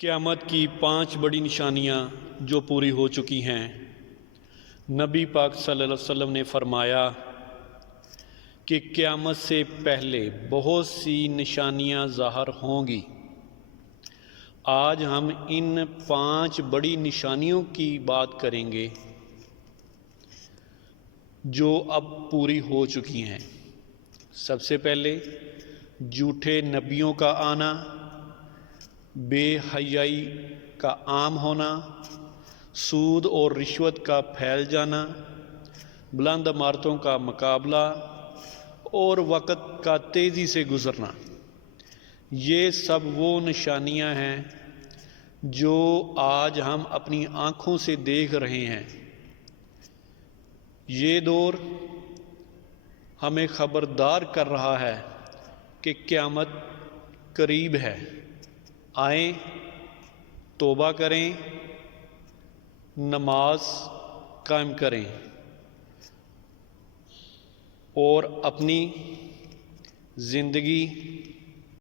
قیامت کی 5 بڑی نشانیاں جو پوری ہو چکی ہیں۔ نبی پاک صلی اللہ علیہ وسلم نے فرمایا کہ قیامت سے پہلے بہت سی نشانیاں ظاہر ہوں گی۔ آج ہم ان 5 بڑی نشانیوں کی بات کریں گے جو اب پوری ہو چکی ہیں۔ سب سے پہلے جھوٹے نبیوں کا آنا، بے حیائی کا عام ہونا، سود اور رشوت کا پھیل جانا، بلند عمارتوں کا مقابلہ اور وقت کا تیزی سے گزرنا، یہ سب وہ نشانیاں ہیں جو آج ہم اپنی آنکھوں سے دیکھ رہے ہیں۔ یہ دور ہمیں خبردار کر رہا ہے کہ قیامت قریب ہے۔ آئیں توبہ کریں، نماز قائم کریں اور اپنی زندگی